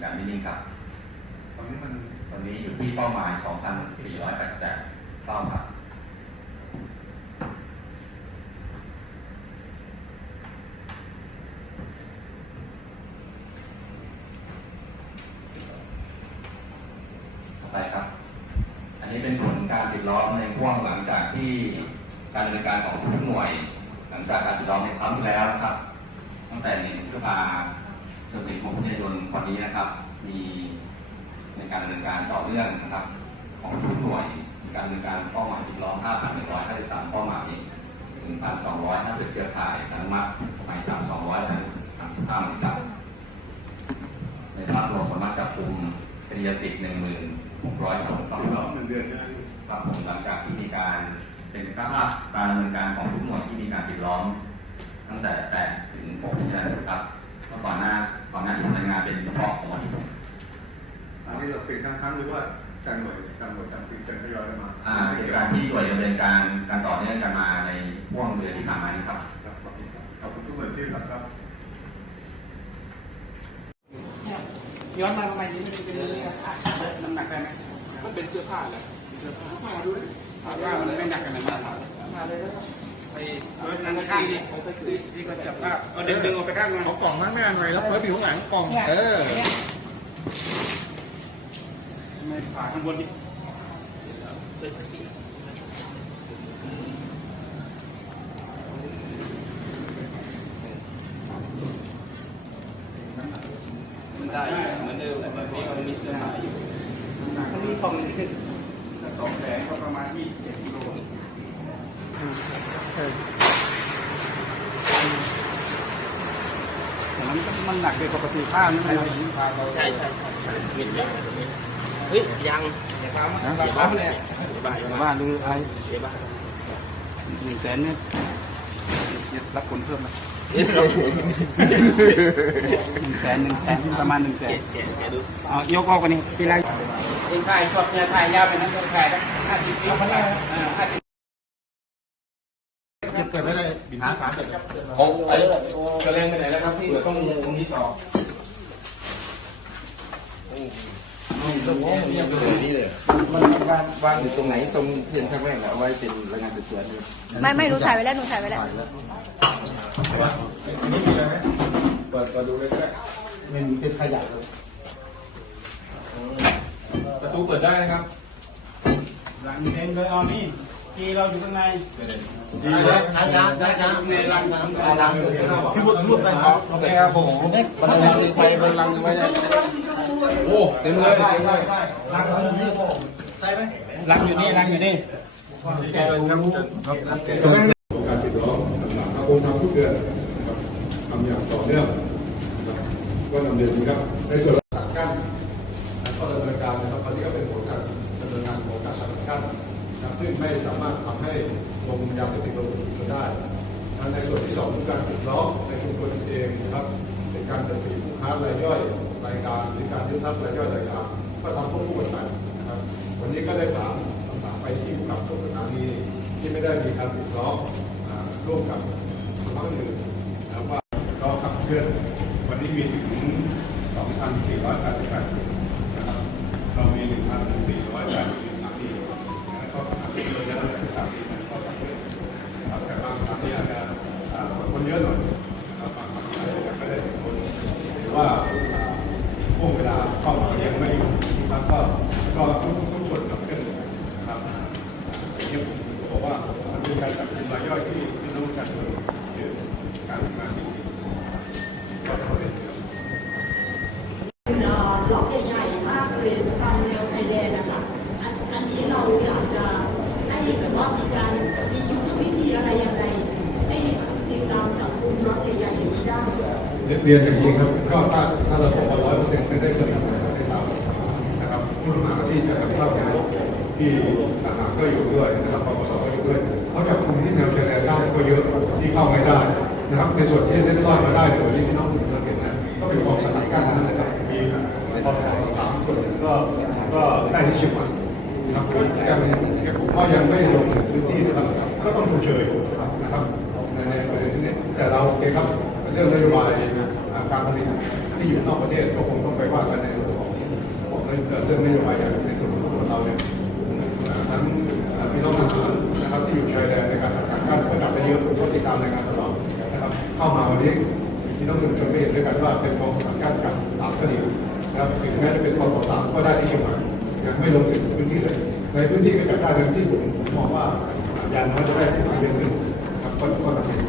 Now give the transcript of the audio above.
แบบนิ่งๆครับ ตอนนี้มันตอนนี้อยู่ที่เป้าหมาย 2,488เป้าครับต่อไปครับ อันนี้เป็นผลการปิดล้อมในห่วงหลังจากที่การดำเนินการของทุกหน่วย หลังจากการปิดล้อมในครั้งที่แล้วนะครับ ตั้งแต่หนึ่งพฤษภา จนถึง6กันยายนวันนี้นะครับ มีในการดำเนินการต่อเนื่องนะครับ ของทุกหน่วยมีการดำเนินการเป้าหมายปิดล้อม5,153เป้าหมาย1,250เครือข่ายสามัคหมายจับ235หมายจับในภาพรวมสามารถจับกลุ่มคดียาติดหนึ่งหมื่นหกร้อยสองติดล้อมหนึ่งเดือนใช่ไหมครับผมหลังจากที่มีการเป็นภาพการดำเนินการของทุกหน่วยที่มีการปิดล้อม ตั้งแต่แปดถึงหกที่แล้วนะครับเมื่อก่อน เป็นเฉพาะของวันที่หกอันนี้เราเป็นครั้งครั้งๆหรือว่าการหน่วยการหน่วยการปีการทยอยกันมาอ่าเป็นการที่หน่วยดำเนินการการต่อเนื่องกันมาในห่วงเดือนที่ผ่านมานี้ครับครับขอบคุณครับขอบคุณทุกหน่วยที่รับครับเนี่ยย้อนมาประมาณนี้มันจะเป็นเรื่องอะน้ำหนักได้ไหมมันเป็นเสื้อผ้าแหละมาดูดิถามว่ามันไม่หนักกันไหนมามาเลยแล้ว ก็ไปรถนั่งข้างที่ที่ก็จับภาพเอาดึงดึงออกไปข้างมาเอากล่องนั่งหน้าหน่อยแล้วเปิดผิวหลังกล่องเนี่ยเออเนี่ยไม่ผ่าข้างบนดิมันได้เหมือนเดิมมันมีมันมีเสื้อผ้าอยู่มันมีของขึ้นสองแสนก็ประมาณยี่สิบเจ็ดกิโล แต่มันก็มันหนักเกินปกติผ้านี่มันอะไรผ้าเราใช่ใช่ใช่มีเยอะเฮ้ยยังอย่าพามาอย่าพามาเนี่ยบ้าอย่าบ้าบ้าหรืออะไรอย่าบ้าหนึ่งแสนเนี่ยรับคนเพิ่มไหมเอ๊ะหนึ่งแสนหนึ่งแสนประมาณหนึ่งแสนแกะแกะดูเอายกออกไปนี่ทีไรเองถ่ายชอบเนี่ยถ่ายยาวไปนั้นก็ถ่ายได้ห้าสิบปีก็ได้ห้าสิบเก็บเกิดไม่ได้หาสารเสร็จครับของไอ้กระเลงไปไหนแล้วครับที่ต้องตรงนี้ต่อมันวางวางอยู่ตรงไหนตรงเพียงข้างแรกเอาไว้เป็นรายงานสืบสวนเนี่ยไม่ไม่หนูถ่ายไว้แล้วหนูถ่ายไว้แล้วไม่ดีเปิดมาดูเลยก็ได้ไม่มีเป็นขยะเลยประตูเปิดได้นะครับหลังเต็มเลยเอานี่ จีเราอยู่ข้างในช้าช้าช้าช้าในรังน้ำรังพี่พูดรูปได้ครับโอเคครับผมมันมีไฟบนรังอยู่ไหมเนี่ยโอ้เต็มเลยใช่ใช่รังอยู่นี่ใช่ไหมหลังอยู่นี่หลังอยู่นี่แกครับการปิดล้อมต่างๆเราคงทำทุกเดือนนะครับทำอย่างต่อเนื่องนะครับก็ดำเนินนะครับในส่วนาเสพติดลงสู่ได้และในส่วนที่สองคือการปิดล้อในชุมชนเองนะครับเป็นการจัดปีผู้ค้ารายย่อยรายการหรือการยึดทรัพย์รายย่อยรายการก็ทำควบคู่กันไปนะครับ วันนี้ก็ได้ถามคำถามไปที่ผู้กับทุกสถานีที่ไม่ได้มีการปิดล้อร่วมกับสำนักงาอื่นนะว่าก็ขับเคลื่อนวันนี้มีถึง 2,488จุดนะครับเรามี 1,480สถานีแล้วก็สถานีเยอะๆสถานีนั้นก็ขับเคลื่อนนะครับแต่บางสถานีอาจจะอ่าคนเยอะหน่อยนะครับบางสถานีอาจจะไม่ได้คนหรือว่าอ่าช่วงเวลาเข้ามายังไม่อยู่นะครับก็ก็ทุกทุกส่วนกับเคลื่อนนะครับอย่างนี้ผมบอกว่า มันเป็นการจับกลุ่มรายย่อยที่พี่น้องประชาชนเห็นการทำงาที่ดีก็เปิดหลอกใหญ่ๆมากเลยตามแนวชายแดนนะคะอันนี้เราอยากจะให้แบบว่ามีการมียุทธวิธีอะไรยังไงให้ติดตามจับกลุ่มรถใหญ่ๆอย่างนี้ได้เรียนอย่างนี้ครับก็ถ้าถ้าเราบอกว่าร้อยเปอร์เซ็นต์ไม่ได้เกิดอะไรไม่ทราบนะครับผู้ต้องหาที่จะนำเข้าไปใน ที่ทหารก็อยู่ด้วยนะครับปปสก็อยู่ด้วยเขาจับกลุ่มที่แนวชายแดนได้ก็เยอะที่เข้าไม่ได้นะครับ ในส่วนที่เล่นซ่อนมาได้ในวันนี้ที่น้องเราเห็นนะก็เป็นของสถานการณ์นั้นนะครับมีปปสสามคนก็ก็ได้ที่เชียงใหม่นะครับก็ยังยังผมว่ายังไม่ลงถึงพื้นที่นะครับก็ต้องดูเชยนะครับในในประเด็นนี้แต่เราโอเคครับเรื่องนโยบายการผลิตที่อยู่นอกประเทศก็คงต้องไปว่ากันในส่วนของเรื่องเรื่องนโยบายในส่วนของเราเนี่ย ทั้งพี่น้องทหารนะครับที่อยู่ชายแดนในการทำการข้ามก็จับได้เยอะผมก็ติดตามรายงานตลอดนะครับเข้ามาวันนี้พี่น้องสื่อมวลชนก็เห็นด้วยกันว่าเป็นกองทหารการกันสามก็ดีนะครับถึงแม้จะเป็นกองสามก็ได้ที่เชียงใหม่ยังไม่ลงถึงพื้นที่เลย ในพื้นที่ก็จับได้ทั้งที่ผมมองว่ายานน้อยจะได้ผู้หาเยอะขึ้นนะครับก็ก็ประเด็น